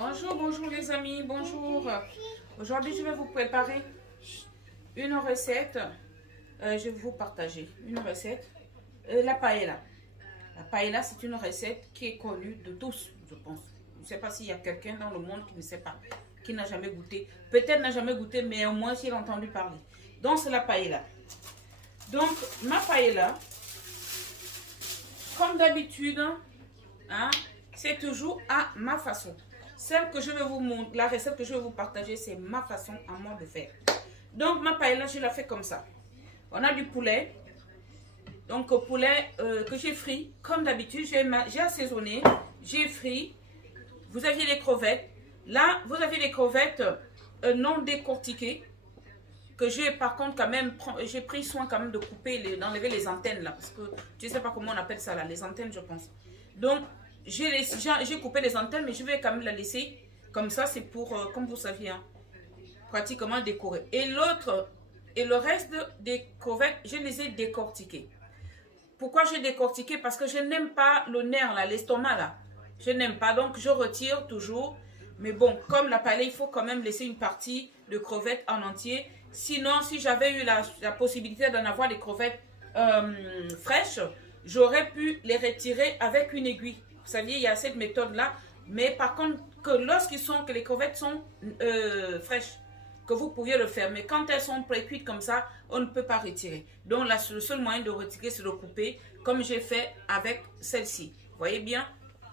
Bonjour, bonjour les amis, bonjour. Aujourd'hui, je vais vous préparer une recette. Je vais vous partager une recette. La paella. La paella, c'est une recette qui est connue de tous, je pense. Je ne sais pas s'il y a quelqu'un dans le monde qui ne sait pas, qui n'a jamais goûté. Peut-être n'a jamais goûté, mais au moins s'il a entendu parler. Donc, c'est la paella. Donc, ma paella, comme d'habitude, hein, c'est toujours à ma façon. Celle que je vais vous montrer, la recette que je vais vous partager, c'est ma façon à moi de faire. Donc, ma paella, je la fais comme ça. On a du poulet. Donc, poulet que j'ai frit, comme d'habitude, j'ai assaisonné, j'ai frit. Vous aviez les crevettes. Là, vous avez les crevettes non décortiquées. Que j'ai par contre quand même, j'ai pris soin quand même de couper, d'enlever les antennes là. Parce que je ne sais pas comment on appelle ça là, les antennes je pense. Donc, j'ai coupé les antennes, mais je vais quand même la laisser comme ça. C'est pour, comme vous saviez, hein, pratiquement décorer. Et l'autre, et le reste des crevettes, je les ai décortiquées. Pourquoi j'ai décortiqué? Parce que je n'aime pas le nerf là, l'estomac là. Je n'aime pas, donc je retire toujours. Mais bon, comme la paella, il faut quand même laisser une partie de crevettes en entier. Sinon, si j'avais eu la possibilité d'en avoir des crevettes fraîches, j'aurais pu les retirer avec une aiguille. Vous saviez, il y a cette méthode-là. Mais par contre, que les crevettes sont fraîches, que vous pouviez le faire. Mais quand elles sont pré-cuites comme ça, on ne peut pas retirer. Donc là, le seul moyen de retirer, c'est de couper, comme j'ai fait avec celle-ci. Vous voyez bien?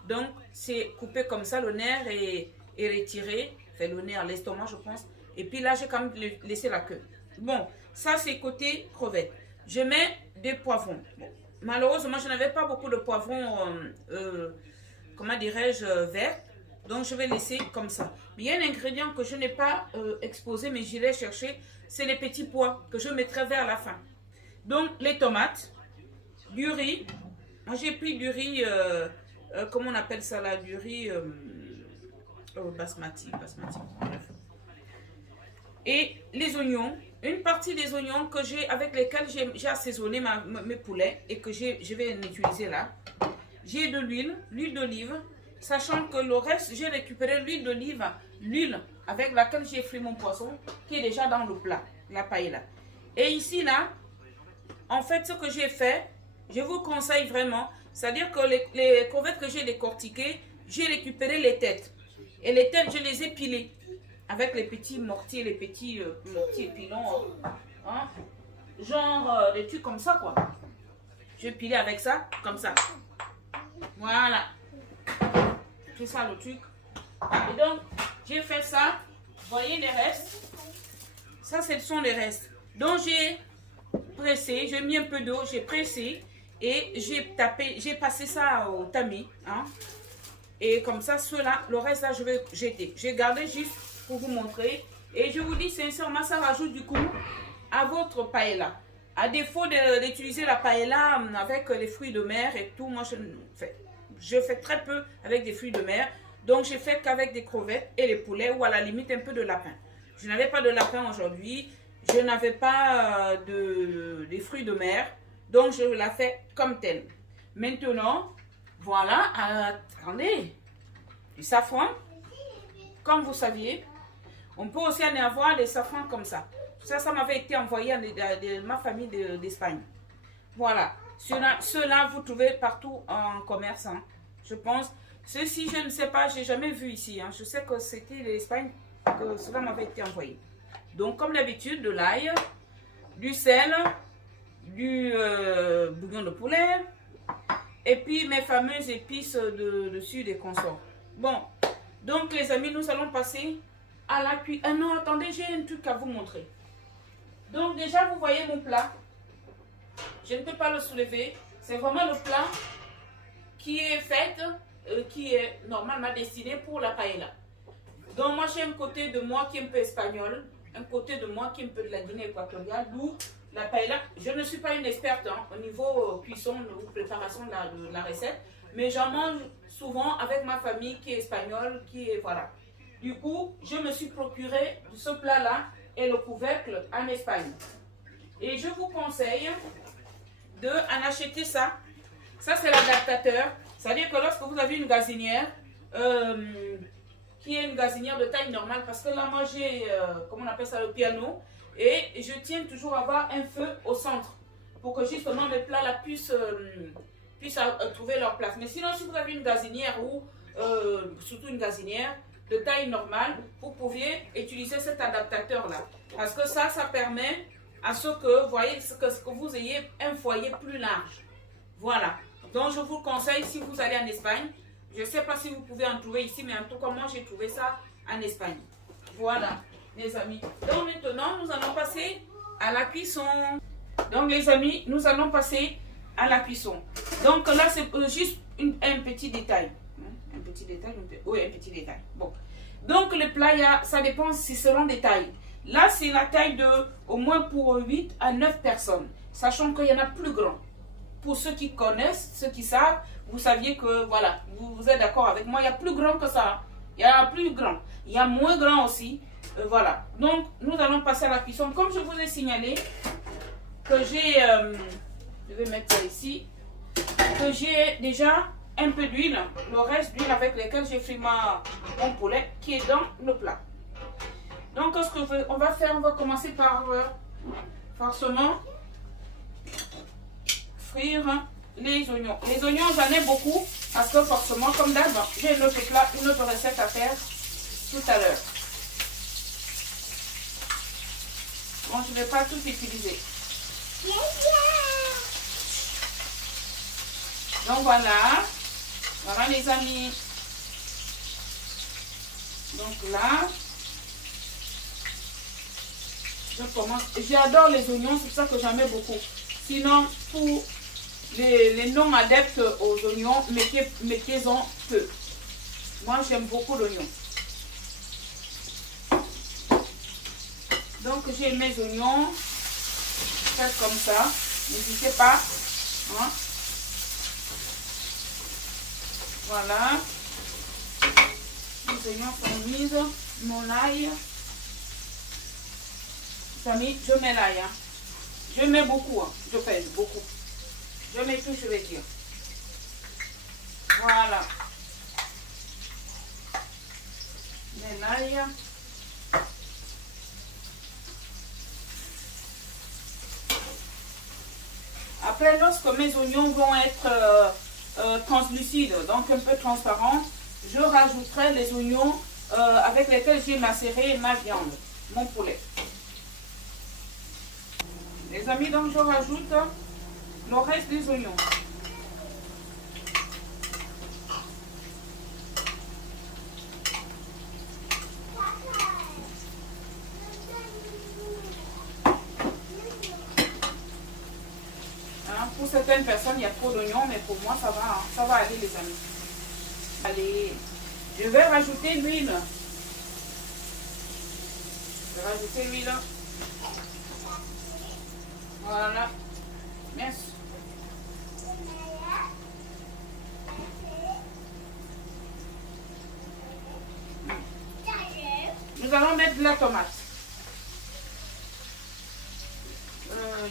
Donc, c'est coupé comme ça, le nerf est retiré. Enfin, le nerf, l'estomac, je pense. Et puis là, j'ai quand même laissé la queue. Bon, ça, c'est côté crevettes. Je mets des poivrons. Bon, malheureusement, je n'avais pas beaucoup de poivrons, comment dirais-je, verts. Donc, je vais laisser comme ça. Mais il y a un ingrédient que je n'ai pas exposé, mais j'irai chercher. C'est les petits pois que je mettrai vers la fin. Donc, les tomates, du riz. Moi, j'ai pris du riz, comment on appelle ça là? Du riz basmati. Bref. Et les oignons. Une partie des oignons avec lesquels j'ai assaisonné mes poulets et que je vais utiliser là. J'ai de l'huile d'olive. Sachant que le reste, j'ai récupéré l'huile d'olive, l'huile avec laquelle j'ai frit mon poisson, qui est déjà dans le plat, la paella. Et ici, là, en fait, ce que j'ai fait, je vous conseille vraiment, c'est-à-dire que les crevettes que j'ai décortiquées, j'ai récupéré les têtes. Et les têtes, je les ai pilées avec les petits mortiers, les petits mortiers pilons, hein, genre des trucs comme ça, quoi. Je pilé avec ça, comme ça. Voilà. C'est ça le truc. Et donc, j'ai fait ça. Voyez les restes. Ça, ce sont les restes. Donc, j'ai pressé, j'ai mis un peu d'eau, j'ai pressé et j'ai passé ça au tamis. Hein. Et comme ça, le reste là, je vais jeter. J'ai gardé juste pour vous montrer. Et je vous dis sincèrement, ça rajoute du goût à votre paella. À défaut d'utiliser la paella avec les fruits de mer et tout, moi, je fais très peu avec des fruits de mer. Donc, j'ai fait qu'avec des crevettes et les poulets ou à la limite un peu de lapin. Je n'avais pas de lapin aujourd'hui. Je n'avais pas des fruits de mer. Donc, je la fais comme telle. Maintenant, voilà. Attendez. Du safran. Comme vous saviez. On peut aussi en avoir des safrans comme ça. Ça m'avait été envoyé de ma famille d'Espagne. Voilà. Ceux-là, vous trouvez partout en commerce, hein, je pense. Ceux-ci, je ne sais pas, je n'ai jamais vu ici. Hein. Je sais que c'était l'Espagne que cela m'avait été envoyé. Donc, comme d'habitude, de l'ail, du sel, du bouillon de poulet, et puis mes fameuses épices dessus des consorts. Bon, donc les amis, nous allons passer à la cuisine. Ah non, attendez, j'ai un truc à vous montrer. Donc déjà, vous voyez mon plat. Je ne peux pas le soulever. C'est vraiment le plat qui est fait, qui est normalement destiné pour la paella. Donc moi, j'ai un côté de moi qui est un peu espagnol, un côté de moi qui est un peu de la Guinée équatoriale, d'où la paella. Je ne suis pas une experte hein, au niveau cuisson ou préparation de la recette, mais j'en mange souvent avec ma famille qui est espagnole, qui est voilà. Du coup, je me suis procuré ce plat-là et le couvercle en Espagne. Et je vous conseille en acheter ça. Ça, c'est l'adaptateur. C'est-à-dire que lorsque vous avez une gazinière qui est une gazinière de taille normale. Parce que là, moi, j'ai, comment on appelle ça, le piano. Et je tiens toujours à avoir un feu au centre. Pour que justement mes plats là puissent trouver leur place. Mais sinon, si vous avez une gazinière ou surtout une gazinière de taille normale, vous pouviez utiliser cet adaptateur là. Parce que ça permet à ce que, voyez, que vous ayez un foyer plus large. Voilà. Donc, je vous conseille, si vous allez en Espagne, je ne sais pas si vous pouvez en trouver ici, mais en tout cas, moi, j'ai trouvé ça en Espagne. Voilà, les amis. Donc, maintenant, nous allons passer à la cuisson. Donc, les amis, nous allons passer à la cuisson. Donc, là, c'est juste un petit détail. Un petit détail, oui, un petit détail. Bon. Donc, le plat, ça dépend si selon des tailles. Là, c'est la taille de au moins pour 8 à 9 personnes. Sachant qu'il y en a plus grand. Pour ceux qui connaissent, ceux qui savent, vous saviez que, voilà, vous êtes d'accord avec moi, il y a plus grand que ça. Il y a plus grand. Il y a moins grand aussi. Voilà. Donc, nous allons passer à la cuisson. Comme je vous ai signalé, que j'ai, je vais mettre ça ici, que j'ai déjà un peu d'huile, le reste d'huile avec lequel j'ai fait mon poulet qui est dans le plat. Donc, ce qu'on va faire, on va commencer par forcément frire les oignons. Les oignons, j'en ai beaucoup parce que forcément, comme d'hab, j'ai une autre plat, une autre recette à faire tout à l'heure. Bon, je ne vais pas tout utiliser. Donc voilà les amis. Donc là, je commence. J'adore les oignons, c'est pour ça que j'en mets beaucoup. Sinon, pour les non adeptes aux oignons, mettez-en peu. Moi, j'aime beaucoup l'oignon. Donc, j'ai mes oignons. Faites comme ça. N'hésitez pas. Hein? Voilà. Les oignons sont mis. Mon ail. Amis, je mets l'ail. Hein. Je mets beaucoup. Hein. Je pèse beaucoup. Je mets tout, je vais dire. Voilà. Je mets l'ail. Après, lorsque mes oignons vont être translucides, donc un peu transparents, je rajouterai les oignons avec lesquels j'ai macéré ma viande, mon poulet. Les amis, donc je rajoute le reste des oignons. Pour certaines personnes, il y a trop d'oignons, mais pour moi, ça va aller, les amis. Allez, je vais rajouter l'huile. Je vais rajouter l'huile. Voilà. Merci. Nous allons mettre de la tomate.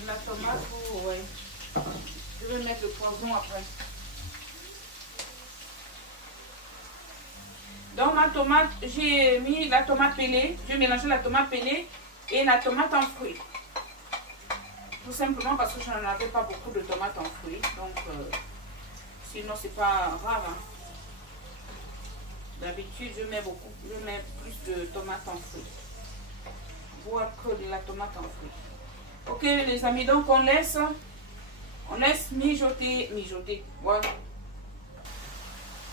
La tomate, ouais. Je vais mettre le poivron après. Dans ma tomate, j'ai mis la tomate pelée. Je vais mélanger la tomate pelée et la tomate en fruits. Tout simplement parce que je n'en avais pas beaucoup de tomates en fruits. Donc, sinon, c'est pas grave. Hein. D'habitude, je mets beaucoup. Je mets plus de tomates en fruits. Voire que de la tomate en fruits. Ok, les amis, donc on laisse mijoter. Voilà.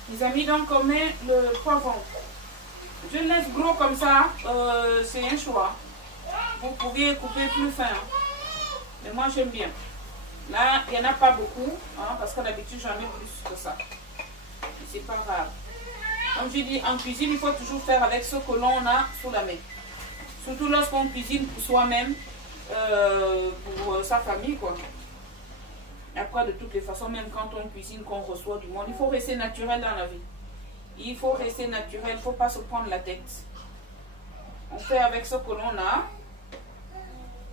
Les amis, donc on met le poivron. Je laisse gros comme ça, c'est un choix. Vous pouviez couper plus fin. Mais moi j'aime bien. Là, il n'y en a pas beaucoup, hein, parce que d'habitude j'en mets plus que ça. C'est pas grave. Comme je dis, en cuisine, il faut toujours faire avec ce que l'on a sous la main. Surtout lorsqu'on cuisine pour soi-même, pour sa famille, quoi. Après, de toutes les façons, même quand on cuisine, qu'on reçoit du monde, il faut rester naturel dans la vie. Il faut rester naturel, il ne faut pas se prendre la tête. On fait avec ce que l'on a.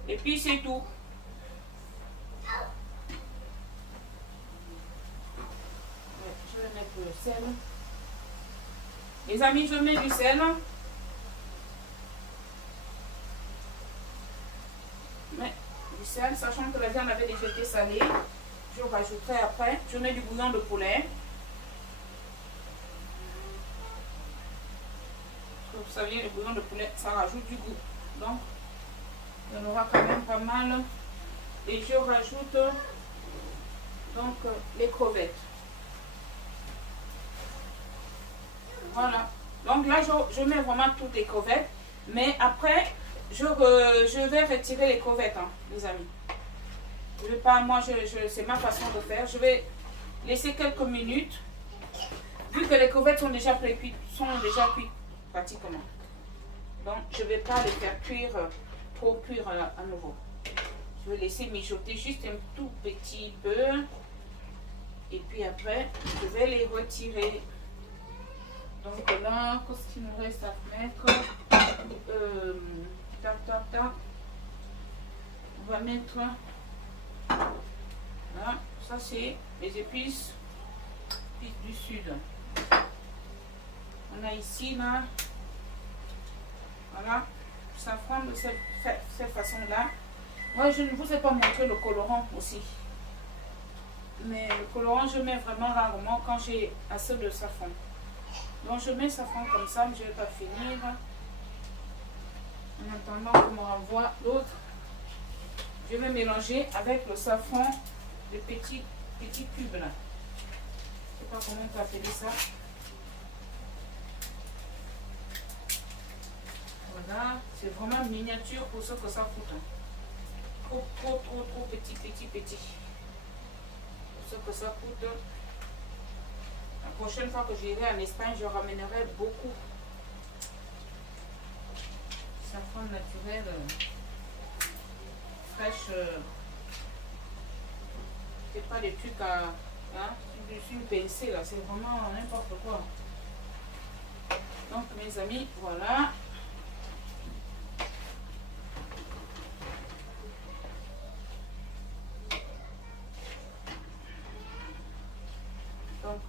Et puis, c'est tout. Je vais mettre le sel. Les amis, je mets du sel. Mais du sel, sachant que la viande avait déjà été salée. Je rajouterai après. Je mets du bouillon de poulet. Vous savez, le bouillon de poulet, ça rajoute du goût. Donc, il y en aura quand même pas mal. Et je rajoute donc les crevettes. Voilà. Donc là, je mets vraiment toutes les crevettes. Mais après, je vais retirer les crevettes, hein, les amis. Je vais pas, moi, c'est ma façon de faire. Je vais laisser quelques minutes. Vu que les crevettes sont déjà cuites pratiquement. Donc, je ne vais pas les faire cuire, trop cuire à nouveau. Je vais laisser mijoter juste un tout petit peu. Et puis après, je vais les retirer. Donc là, qu'est-ce qu'il nous reste à mettre? Tac. On va mettre... Voilà, ça c'est les épices du sud. On a ici, là, voilà, safran de cette façon-là. Moi, je ne vous ai pas montré le colorant aussi. Mais le colorant, je mets vraiment rarement quand j'ai assez de safran. Donc, je mets safran comme ça, mais je ne vais pas finir. En attendant qu'on me renvoie l'autre, je vais mélanger avec le safran de petits cubes là. Je ne sais pas comment on peut appeler ça. Voilà, c'est vraiment miniature pour ce que ça coûte. Trop petit. Pour ce que ça coûte. La prochaine fois que j'irai en Espagne, je ramènerai beaucoup. Safran naturel, fraîche. C'est pas des trucs à... Hein, sur une pincée là, c'est vraiment n'importe quoi. Donc mes amis, voilà. Donc,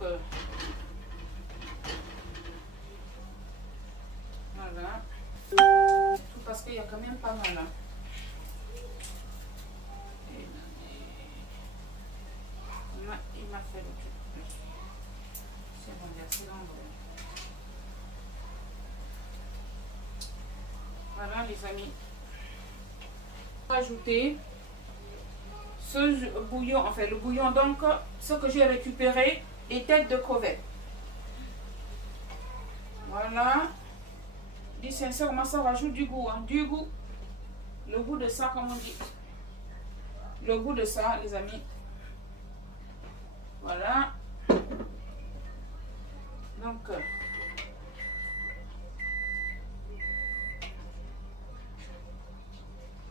voilà. Tout parce qu'il y a quand même pas mal. Hein. Il m'a fait le truc. C'est bon, c'est l'endroit. Voilà les amis. Ajouter ce bouillon, enfin le bouillon, donc ce que j'ai récupéré. Et tête de crevette. Voilà. Dis sincèrement, ça rajoute du goût. Hein, du goût. Le goût de ça, comme on dit. Le goût de ça, les amis. Voilà. Donc,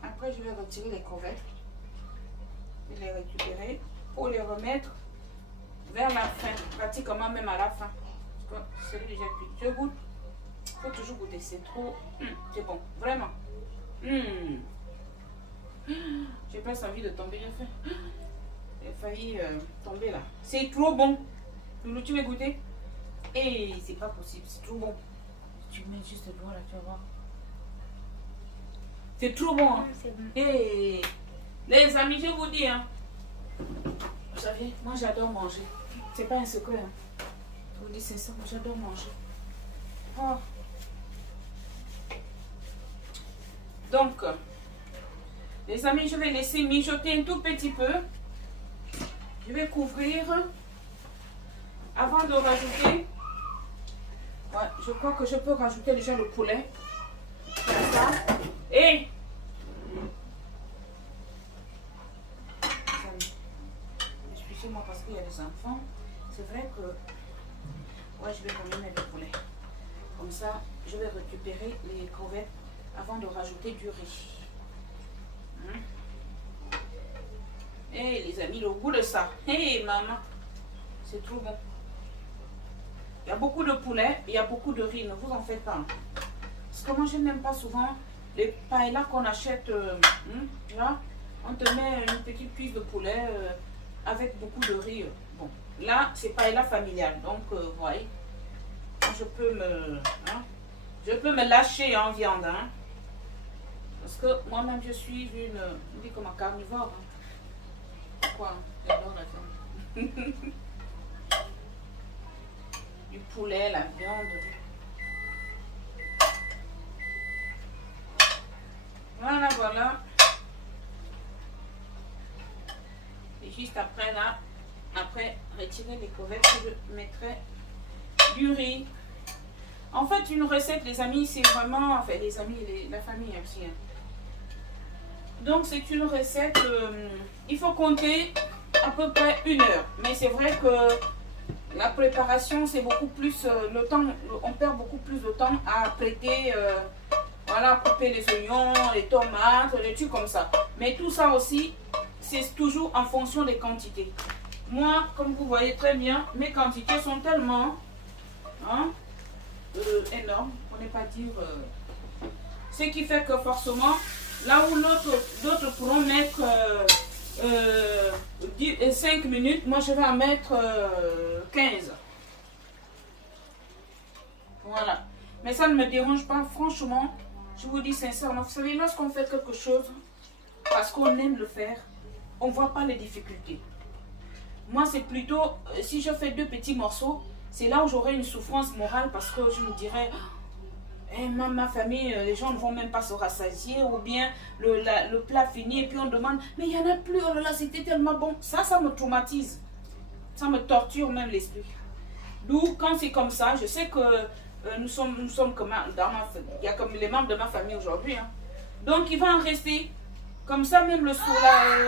après, je vais retirer les crevettes. Je vais les récupérer pour les remettre vers la fin, pratiquement même à la fin. Parce que c'est déjà cuit. Je goûte. Il faut toujours goûter. C'est trop. C'est bon. Vraiment. J'ai presque envie de tomber. J'ai failli tomber là. C'est trop bon. Loulou, tu veux goûter? Et c'est pas possible. C'est trop bon. Tu mets juste le doigt là, tu vas voir. C'est trop bon. Hein? Et les amis, je vous dis, hein. Vous savez, moi j'adore manger. C'est pas un secret. Hein. Je vous dis c'est ça, j'adore manger. Oh. Donc, les amis, je vais laisser mijoter un tout petit peu. Je vais couvrir avant de rajouter. Ouais, je crois que je peux rajouter déjà le poulet. Comme ça. Et excusez-moi parce qu'il y a des enfants. C'est vrai que ouais, je vais quand même mettre le poulet. Comme ça, je vais récupérer les crevettes avant de rajouter du riz. Et les amis, le goût de ça. Hey maman, c'est trop bon. Il y a beaucoup de poulet, il y a beaucoup de riz, ne vous en faites pas. Parce que moi, je n'aime pas souvent les paellas qu'on achète. Là, on te met une petite cuisse de poulet avec beaucoup de riz. Bon, là, c'est paella familiale. Donc, vous voyez, moi, je peux me lâcher en viande. Hein. Parce que moi-même, je suis une, on dit comme un carnivore. Hein. Quoi? J'adore la viande. Du poulet, la viande. Voilà, voilà. Et juste après, là, après retirer les crevettes, je mettrai du riz. En fait, une recette, les amis, c'est vraiment... Enfin, les amis, la famille aussi. Hein. Donc, c'est une recette... il faut compter à peu près 1 heure. Mais c'est vrai que la préparation, c'est beaucoup plus... le temps, on perd beaucoup plus de temps à prêter... voilà, couper les oignons, les tomates, les trucs comme ça. Mais tout ça aussi, c'est toujours en fonction des quantités. Moi, comme vous voyez très bien, mes quantités sont tellement énormes, pour ne pas dire... ce qui fait que forcément, là où d'autres pourront mettre 5 minutes, moi je vais en mettre 15. Voilà. Mais ça ne me dérange pas, franchement. Je vous dis sincèrement, vous savez, lorsqu'on fait quelque chose, parce qu'on aime le faire, on ne voit pas les difficultés. Moi, c'est plutôt, si je fais 2 petits morceaux, c'est là où j'aurai une souffrance morale parce que je me dirais, ma famille, les gens ne vont même pas se rassasier, ou bien le plat fini et puis on demande, mais il n'y en a plus, oh là là, c'était tellement bon. Ça me traumatise. Ça me torture même l'esprit. D'où, quand c'est comme ça, je sais que nous sommes comme dans ma famille. Il y a comme les membres de ma famille aujourd'hui. Hein. Donc, il va en rester. Comme ça, même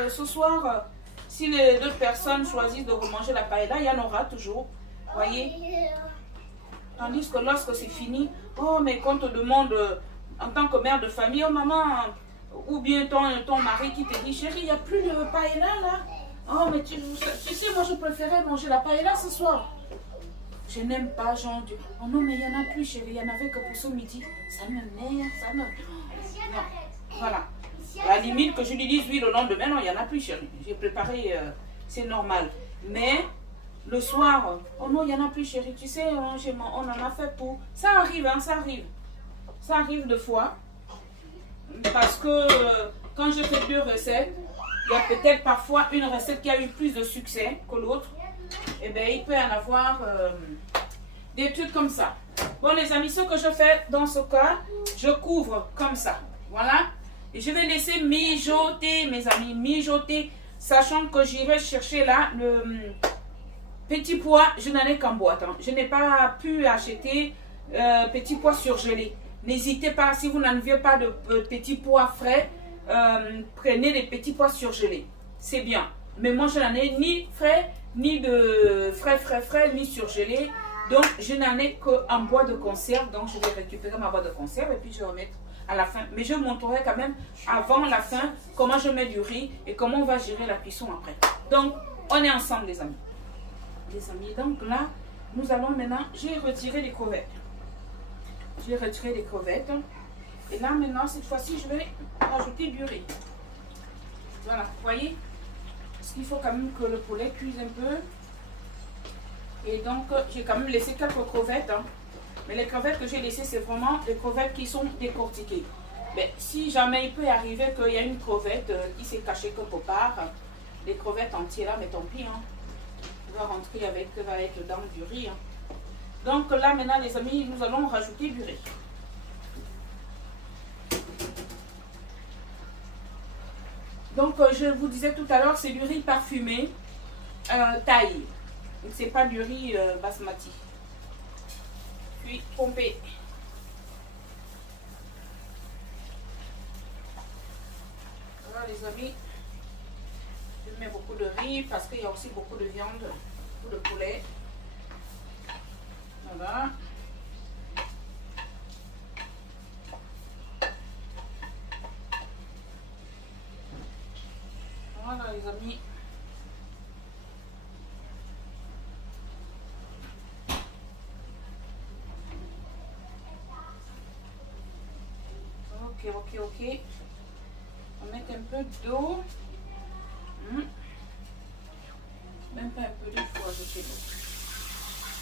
ce soir, si les 2 personnes choisissent de remanger la paella, il y en aura toujours. Voyez? Tandis que lorsque c'est fini, oh, mais quand on te demande en tant que mère de famille, oh maman, ou bien ton mari qui te dit, chérie, il n'y a plus de paella là. Oh, mais tu sais, moi je préférais manger la paella ce soir. Je n'aime pas, genre, oh non, mais il n'y en a plus, chérie, il n'y en avait que pour ce midi. Ça m'énerve, ça me... Non, voilà. À la limite que je lui dise, oui, le lendemain, non, il n'y en a plus, chérie. J'ai préparé, c'est normal. Mais, le soir, oh non, il n'y en a plus, chérie, tu sais, on en a fait pour... Ça arrive, hein, ça arrive. Ça arrive 2 fois. Parce que, quand je fais 2 recettes, il y a peut-être parfois une recette qui a eu plus de succès que l'autre. Eh bien, il peut y en avoir des trucs comme ça. Bon, les amis, ce que je fais dans ce cas, je couvre comme ça. Voilà. Et je vais laisser mijoter, mes amis, mijoter. Sachant que j'irai chercher là le petit pois. Je n'en ai qu'en boîte. Hein. Je n'ai pas pu acheter petit pois surgelé. N'hésitez pas, si vous n'avez pas de petits pois frais, prenez les petits pois surgelés. C'est bien. Mais moi, je n'en ai ni frais, ni de frais, ni surgelés. Donc, je n'en ai qu'en boîte de conserve. Donc, je vais récupérer ma boîte de conserve et puis je vais remettre à la fin. Mais je montrerai quand même avant la fin comment je mets du riz et comment on va gérer la cuisson après. Donc, on est ensemble, les amis. Les amis, donc là, nous allons maintenant... J'ai retiré les crevettes. J'ai retiré les crevettes. Et là, maintenant, cette fois-ci, je vais rajouter du riz. Voilà, vous voyez? Parce qu'il faut quand même que le poulet cuise un peu. Et donc, j'ai quand même laissé quelques crevettes. Hein. Mais les crevettes que j'ai laissées, c'est vraiment des crevettes qui sont décortiquées. Mais si jamais il peut arriver qu'il y a une crevette qui s'est cachée quelque part, les crevettes entières là, mais tant pis. Hein. On va rentrer avec dedans du riz. Hein. Donc là, maintenant, les amis, nous allons rajouter du riz. Donc, je vous disais tout à l'heure, c'est du riz parfumé, taille. C'est pas du riz basmati. Puis, pompé. Voilà, les amis. Je mets beaucoup de riz parce qu'il y a aussi beaucoup de viande, beaucoup de poulet. Voilà. Voilà, les amis. Ok. On va mettre un peu d'eau. Même pas un peu de fois, je sais pas.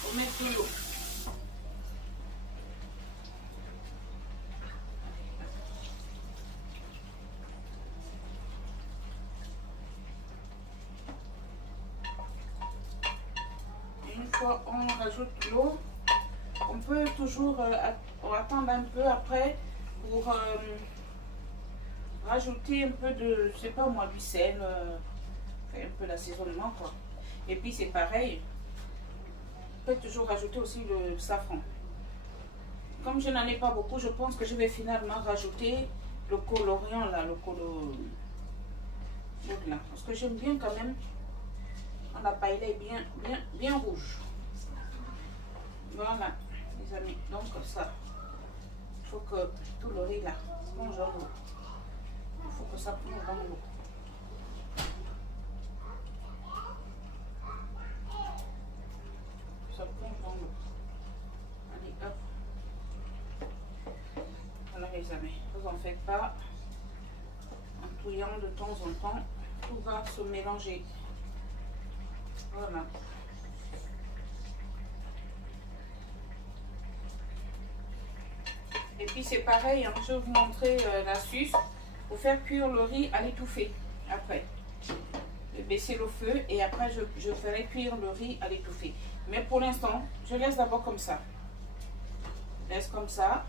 On met de l'eau. fois on rajoute l'eau. On peut toujours attendre un peu après pour rajouter un peu de, je sais pas moi, du sel, un peu d'assaisonnement quoi. Et puis c'est pareil, on peut toujours rajouter aussi le safran. Comme je n'en ai pas beaucoup, je pense que je vais finalement rajouter le colorant là, le colorant là, parce que j'aime bien quand même quand la paella est bien rouge. Voilà les amis, donc ça, il faut que tout le riz là plonge dans l'eau. Il faut que ça plonge dans l'eau. Ça plonge dans l'eau. Allez hop. Voilà les amis, vous en faites pas. En touillant de temps en temps, tout va se mélanger. Voilà. Et puis c'est pareil, hein, je vais vous montrer l'astuce pour faire cuire le riz à l'étouffée. Après, je vais baisser le feu et après je ferai cuire le riz à l'étouffée. Mais pour l'instant, je laisse d'abord comme ça. Je laisse comme ça.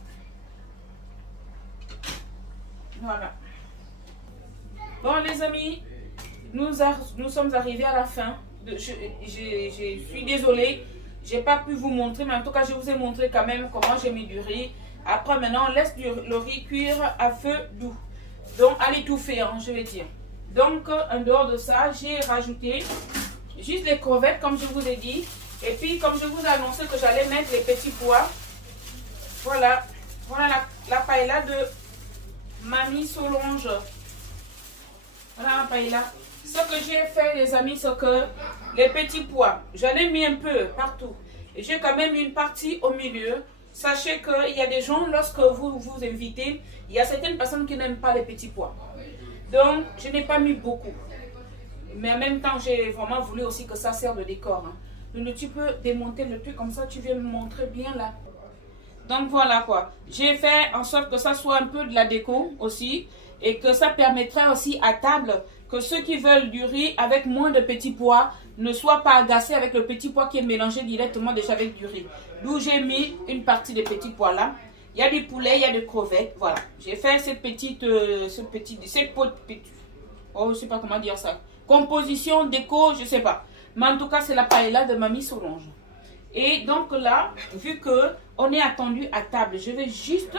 Voilà. Bon les amis, nous sommes arrivés à la fin. Je suis désolée, j'ai pas pu vous montrer, mais en tout cas je vous ai montré quand même comment j'ai mis du riz. Après maintenant on laisse le riz cuire à feu doux, donc à l'étouffer hein, je vais dire. Donc en dehors de ça, j'ai rajouté juste les crevettes comme je vous ai dit. Et puis comme je vous ai annoncé que j'allais mettre les petits pois. Voilà, voilà la paella de Mamie Solange. Voilà la paella. Ce que j'ai fait les amis, c'est que les petits pois, j'en ai mis un peu partout. Et j'ai quand même une partie au milieu. Sachez qu'il y a des gens, lorsque vous vous invitez, il y a certaines personnes qui n'aiment pas les petits pois. Donc, je n'ai pas mis beaucoup. Mais en même temps, j'ai vraiment voulu aussi que ça serve de décor. Hein. Donc, tu peux démonter le truc comme ça, tu viens me montrer bien là. Donc, voilà quoi. J'ai fait en sorte que ça soit un peu de la déco aussi. Et que ça permettrait aussi à table que ceux qui veulent du riz avec moins de petits pois ne soient pas agacés avec le petit pois qui est mélangé directement déjà avec du riz. D'où j'ai mis une partie des petits pois là. Il y a du poulet, il y a des crevettes. Voilà. J'ai fait cette petite, oh, je sais pas comment dire ça. Composition, déco, je sais pas. Mais en tout cas, c'est la paella de Mamie Solange. Et donc là, vu que on est attendu à table, je vais juste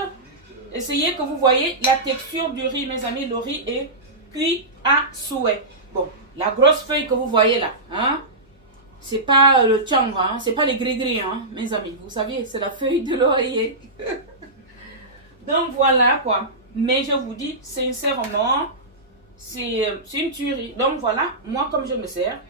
essayer que vous voyez la texture du riz, mes amis. Le riz est cuit à souhait. Bon, la grosse feuille que vous voyez là, hein, c'est pas le tchang, hein, c'est pas les gris-gris, hein, mes amis. Vous savez, c'est la feuille de l'oreiller. Donc voilà quoi. Mais je vous dis sincèrement, c'est une tuerie. Donc voilà, moi comme je me sers,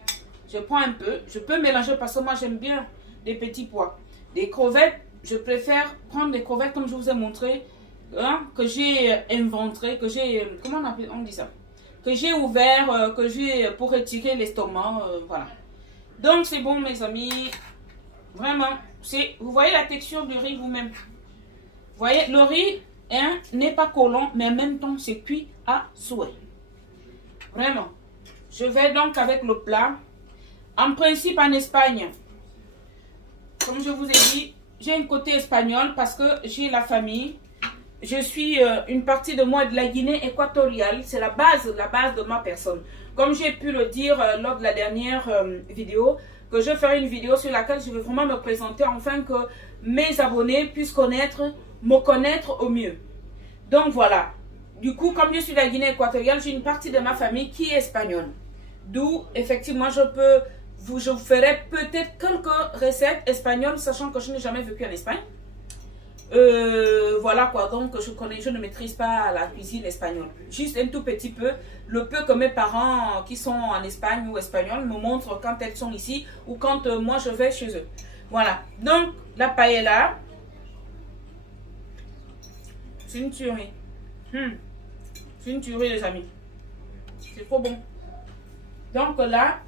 je prends un peu. Je peux mélanger parce que moi j'aime bien les petits pois. Des crevettes, je préfère prendre des crevettes comme je vous ai montré. Hein, que j'ai inventé, que j'ai, comment on dit ça, que j'ai ouvert, que j'ai pour retirer l'estomac, voilà. Donc c'est bon mes amis, vraiment, vous voyez la texture du riz vous-même. Vous voyez, le riz hein, n'est pas collant, mais en même temps c'est cuit à souhait. Vraiment. Je vais donc avec le plat. En principe en Espagne, comme je vous ai dit, j'ai un côté espagnol parce que j'ai la famille. Je suis une partie de moi de la Guinée équatoriale. C'est la base de ma personne. Comme j'ai pu le dire lors de la dernière vidéo, que je ferai une vidéo sur laquelle je vais vraiment me présenter afin que mes abonnés puissent me connaître au mieux. Donc voilà. Du coup, comme je suis de la Guinée équatoriale, j'ai une partie de ma famille qui est espagnole. D'où, effectivement, je vous ferai peut-être quelques recettes espagnoles, sachant que je n'ai jamais vécu en Espagne. Voilà quoi, donc je ne maîtrise pas la cuisine espagnole, juste un tout petit peu, le peu que mes parents qui sont en Espagne ou espagnols me montrent quand elles sont ici ou quand moi je vais chez eux. Voilà, donc la paella, c'est une tuerie. C'est une tuerie les amis, c'est trop bon. Donc là,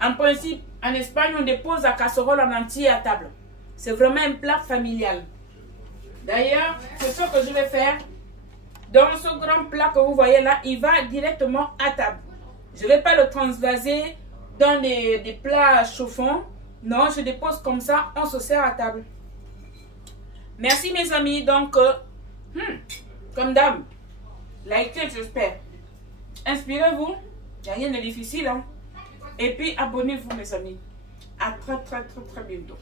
en principe, en Espagne on dépose la casserole en entier à table. C'est vraiment un plat familial. D'ailleurs, c'est ce que je vais faire. Dans ce grand plat que vous voyez là, il va directement à table. Je ne vais pas le transvaser dans des plats chauffants. Non, je dépose comme ça, on se sert à table. Merci mes amis, donc, comme d'hab, likez, j'espère. Inspirez-vous, il n'y a rien de difficile. Hein? Et puis, abonnez-vous mes amis. À très bientôt.